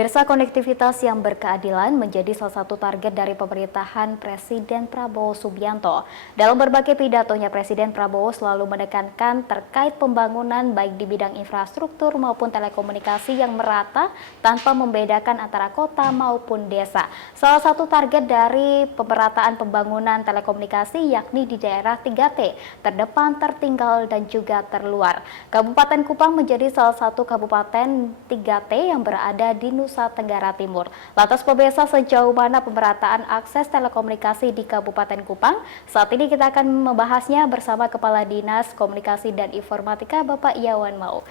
Pemirsa, konektivitas yang berkeadilan menjadi salah satu target dari pemerintahan Presiden Prabowo Subianto. Dalam berbagai pidatonya, Presiden Prabowo selalu menekankan terkait pembangunan baik di bidang infrastruktur maupun telekomunikasi yang merata tanpa membedakan antara kota maupun desa. Salah satu target dari pemerataan pembangunan telekomunikasi yakni di daerah 3T, terdepan, tertinggal, dan juga terluar. Kabupaten Kupang menjadi salah satu kabupaten 3T yang berada di Nusa Tenggara Timur. Lantas pemirsa, sejauh mana pemerataan akses telekomunikasi di Kabupaten Kupang? Saat ini kita akan membahasnya bersama Kepala Dinas Komunikasi dan Informatika Bapak Yawan Mau.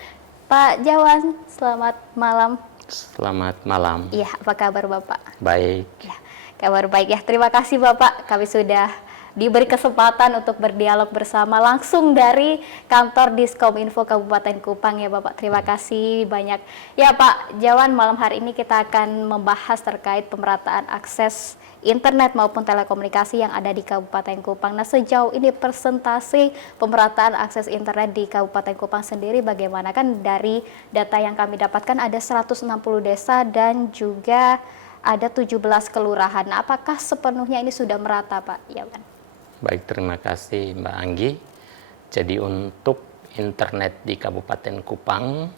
Pak Yawan, selamat malam. Selamat malam. Iya, apa kabar Bapak? Baik. Ya, kabar baik ya. Terima kasih Bapak, kami sudah diberi kesempatan untuk berdialog bersama langsung dari kantor Diskominfo Kabupaten Kupang ya Bapak. Terima kasih banyak. Ya Pak Yawan, malam hari ini kita akan membahas terkait pemerataan akses internet maupun telekomunikasi yang ada di Kabupaten Kupang. Nah, sejauh ini presentasi pemerataan akses internet di Kabupaten Kupang sendiri bagaimana? Kan dari data yang kami dapatkan ada 160 desa dan juga ada 17 kelurahan. Nah, apakah sepenuhnya ini sudah merata Pak Yawan? Baik, terima kasih Mbak Anggi. Jadi untuk internet di Kabupaten Kupang,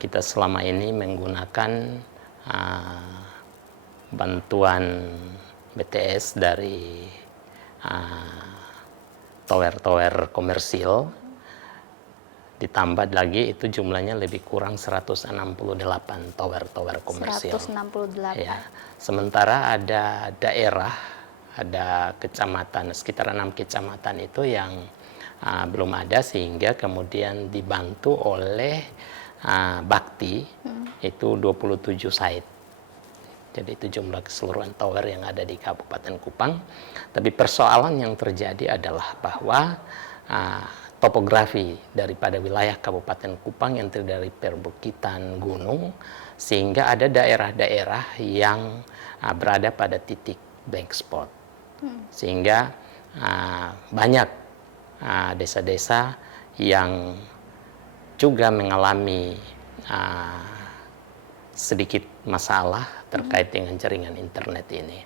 kita selama ini menggunakan bantuan BTS dari tower-tower komersil. Ditambah lagi itu jumlahnya lebih kurang 168 tower-tower komersil. 168. Ya. Sementara ada daerah, ada kecamatan, sekitar 6 kecamatan itu yang belum ada, sehingga kemudian dibantu oleh Bakti, itu 27 site. Jadi itu jumlah keseluruhan tower yang ada di Kabupaten Kupang. Tapi persoalan yang terjadi adalah bahwa topografi daripada wilayah Kabupaten Kupang yang terdiri dari perbukitan gunung, sehingga ada daerah-daerah yang berada pada titik blank spot. Sehingga banyak desa-desa yang juga mengalami sedikit masalah terkait dengan jaringan internet ini.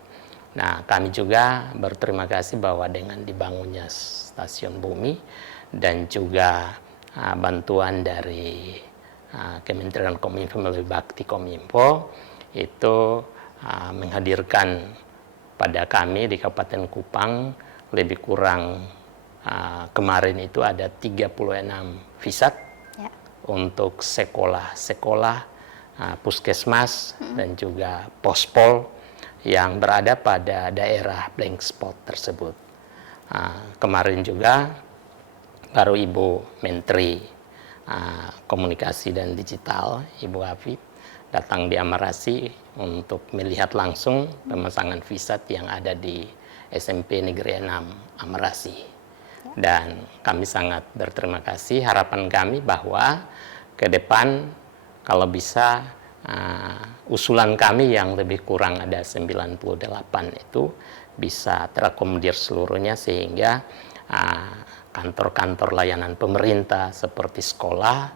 Nah, kami juga berterima kasih bahwa dengan dibangunnya stasiun bumi dan juga bantuan dari Kementerian Kominfo melalui Bakti Kominfo itu menghadirkan pada kami di Kabupaten Kupang lebih kurang kemarin itu ada 36 visat ya, untuk sekolah-sekolah, puskesmas dan juga pospol yang berada pada daerah blank spot tersebut. Kemarin juga baru Ibu Menteri Komunikasi dan Digital, Ibu Afif, datang di Amarasi untuk melihat langsung pemasangan visat yang ada di SMP Negeri 6 Amarasi. Dan kami sangat berterima kasih. Harapan kami bahwa ke depan kalau bisa usulan kami yang lebih kurang ada 98 itu bisa terakomodir seluruhnya, sehingga kantor-kantor layanan pemerintah seperti sekolah,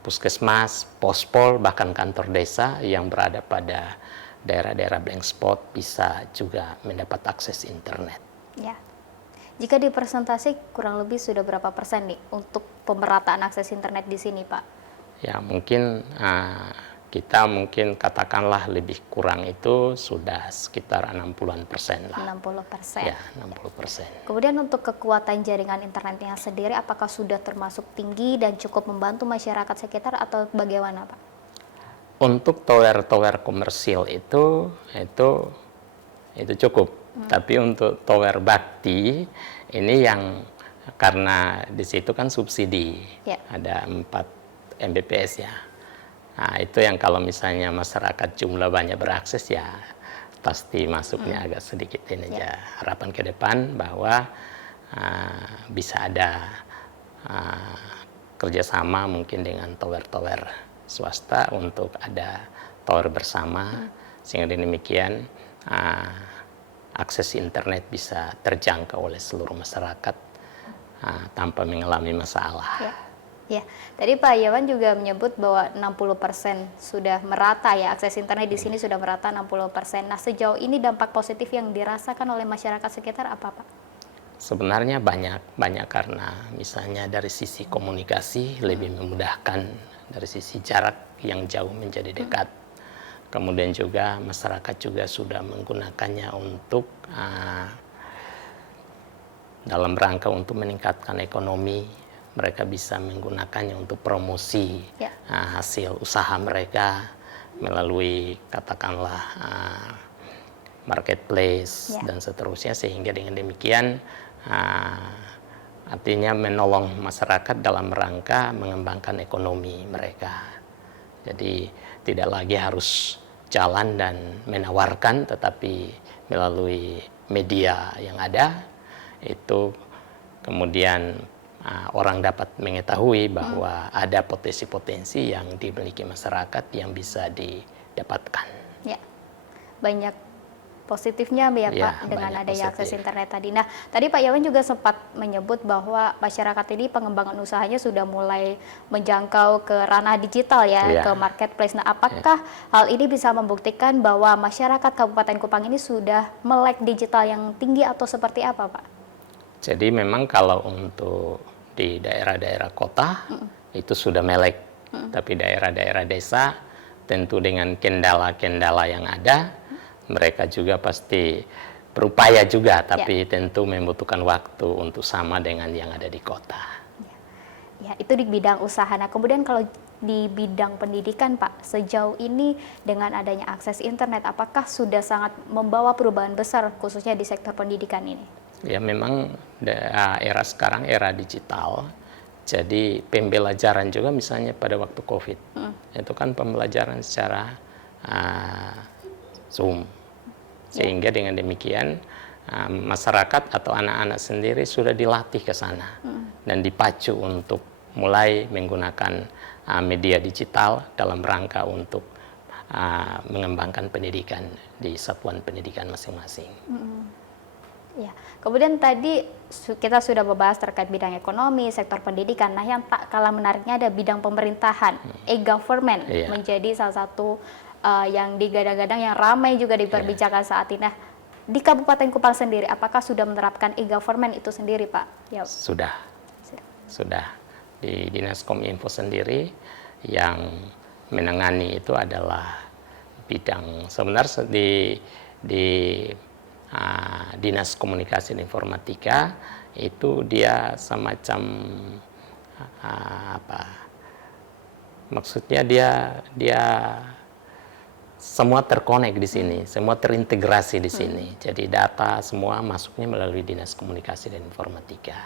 puskesmas, pospol, bahkan kantor desa yang berada pada daerah-daerah blank spot bisa juga mendapat akses internet. Ya. Jika dipresentasi kurang lebih sudah berapa persen nih untuk pemerataan akses internet di sini, Pak? Ya, mungkin kita katakanlah lebih kurang itu sudah sekitar 60% lah. 60%. Ya, 60%. Kemudian untuk kekuatan jaringan internetnya sendiri, apakah sudah termasuk tinggi dan cukup membantu masyarakat sekitar atau bagaimana, Pak? Untuk tower-tower komersil itu cukup. Tapi untuk tower Bakti ini yang karena di situ kan subsidi, ya, ada 4 Mbps ya. Nah, itu yang kalau misalnya masyarakat jumlah banyak berakses ya pasti masuknya agak sedikit ini aja. Harapan ke depan bahwa bisa ada kerjasama mungkin dengan tower-tower swasta untuk ada tower bersama, sehingga demikian akses internet bisa terjangkau oleh seluruh masyarakat tanpa mengalami masalah. Ya. Ya, tadi Pak Yawan juga menyebut bahwa 60% sudah merata ya, akses internet di sini sudah merata 60%. Nah, sejauh ini dampak positif yang dirasakan oleh masyarakat sekitar apa, Pak? Sebenarnya banyak karena misalnya dari sisi komunikasi lebih memudahkan, dari sisi jarak yang jauh menjadi dekat. Kemudian juga masyarakat juga sudah menggunakannya untuk dalam rangka untuk meningkatkan ekonomi. Mereka bisa menggunakannya untuk promosi hasil usaha mereka melalui katakanlah marketplace dan seterusnya, sehingga dengan demikian artinya menolong masyarakat dalam rangka mengembangkan ekonomi mereka. Jadi tidak lagi harus jalan dan menawarkan, tetapi melalui media yang ada itu kemudian orang dapat mengetahui bahwa ada potensi-potensi yang dimiliki masyarakat yang bisa didapatkan. Ya, banyak positifnya ya Pak dengan adanya akses internet tadi. Nah, tadi Pak Yawan juga sempat menyebut bahwa masyarakat ini pengembangan usahanya sudah mulai menjangkau ke ranah digital ke marketplace. Nah, apakah hal ini bisa membuktikan bahwa masyarakat Kabupaten Kupang ini sudah melek digital yang tinggi atau seperti apa, Pak? Jadi memang kalau untuk di daerah-daerah kota itu sudah melek, tapi daerah-daerah desa tentu dengan kendala-kendala yang ada, mereka juga pasti berupaya juga, tapi tentu membutuhkan waktu untuk sama dengan yang ada di kota. Ya, itu di bidang usaha. Nah, kemudian kalau di bidang pendidikan, Pak, sejauh ini dengan adanya akses internet, apakah sudah sangat membawa perubahan besar khususnya di sektor pendidikan ini? Ya, memang era sekarang era digital. Jadi pembelajaran juga misalnya pada waktu COVID, itu kan pembelajaran secara Zoom. Sehingga dengan demikian masyarakat atau anak-anak sendiri sudah dilatih ke sana dan dipacu untuk mulai menggunakan media digital dalam rangka untuk mengembangkan pendidikan di satuan pendidikan masing-masing. Ya, kemudian tadi kita sudah membahas terkait bidang ekonomi, sektor pendidikan. Nah, yang tak kalah menariknya ada bidang pemerintahan, e-government menjadi salah satu yang digadang-gadang, yang ramai juga diperbincangkan saat ini. Nah, di Kabupaten Kupang sendiri, apakah sudah menerapkan e-government itu sendiri, Pak? Ya. Sudah. Di Dinas Kominfo sendiri yang menangani itu adalah bidang sebenarnya di Dinas Komunikasi dan Informatika itu dia semacam maksudnya dia semua terkonek di sini, semua terintegrasi di sini. Jadi data semua masuknya melalui Dinas Komunikasi dan Informatika.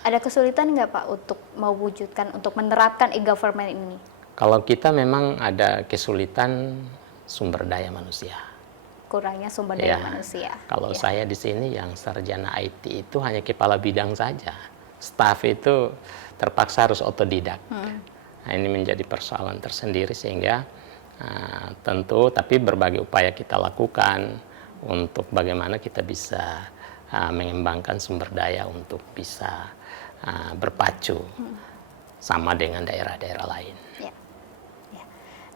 Ada kesulitan nggak Pak untuk mewujudkan, untuk menerapkan e-government ini? Kalau kita memang ada kesulitan sumber daya manusia. Kurangnya sumber daya manusia. Kalau saya di sini yang sarjana IT itu hanya kepala bidang saja. Staf itu terpaksa harus otodidak. Nah, ini menjadi persoalan tersendiri sehingga tentu tapi berbagai upaya kita lakukan untuk bagaimana kita bisa mengembangkan sumber daya untuk bisa berpacu sama dengan daerah-daerah lain.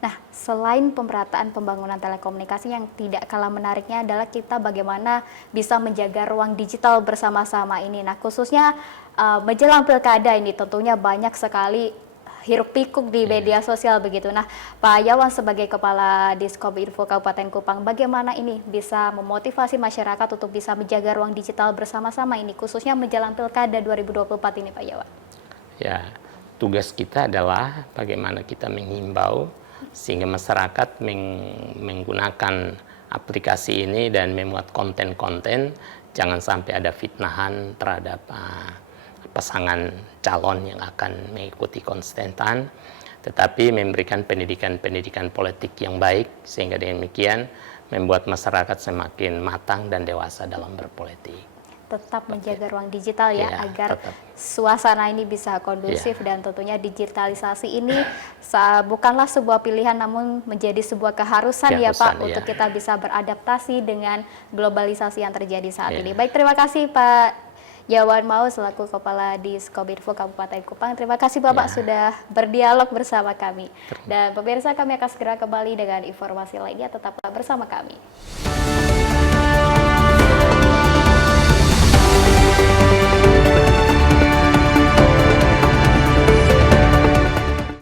Nah, selain pemerataan pembangunan telekomunikasi, yang tidak kalah menariknya adalah kita bagaimana bisa menjaga ruang digital bersama-sama ini. Nah, khususnya menjelang pilkada ini tentunya banyak sekali hiruk pikuk di media sosial begitu. Nah, Pak Yawan sebagai Kepala Diskominfo Kabupaten Kupang, bagaimana ini bisa memotivasi masyarakat untuk bisa menjaga ruang digital bersama-sama ini, khususnya menjelang pilkada 2024 ini, Pak Yawan? Ya, tugas kita adalah bagaimana kita menghimbau sehingga masyarakat menggunakan aplikasi ini dan memuat konten-konten, jangan sampai ada fitnahan terhadap pasangan calon yang akan mengikuti kontesten, tetapi memberikan pendidikan-pendidikan politik yang baik, sehingga dengan demikian membuat masyarakat semakin matang dan dewasa dalam berpolitik. Tetap menjaga ruang digital agar suasana ini bisa kondusif dan tentunya digitalisasi ini bukanlah sebuah pilihan namun menjadi sebuah keharusan ya Pak untuk kita bisa beradaptasi dengan globalisasi yang terjadi saat ini. Baik, terima kasih Pak Jawan Mau selaku Kepala Diskominfo Kabupaten Kupang. Terima kasih Bapak Ya. sudah berdialog bersama kami. Dan pemirsa, kami akan segera kembali dengan informasi lainnya, tetaplah bersama kami.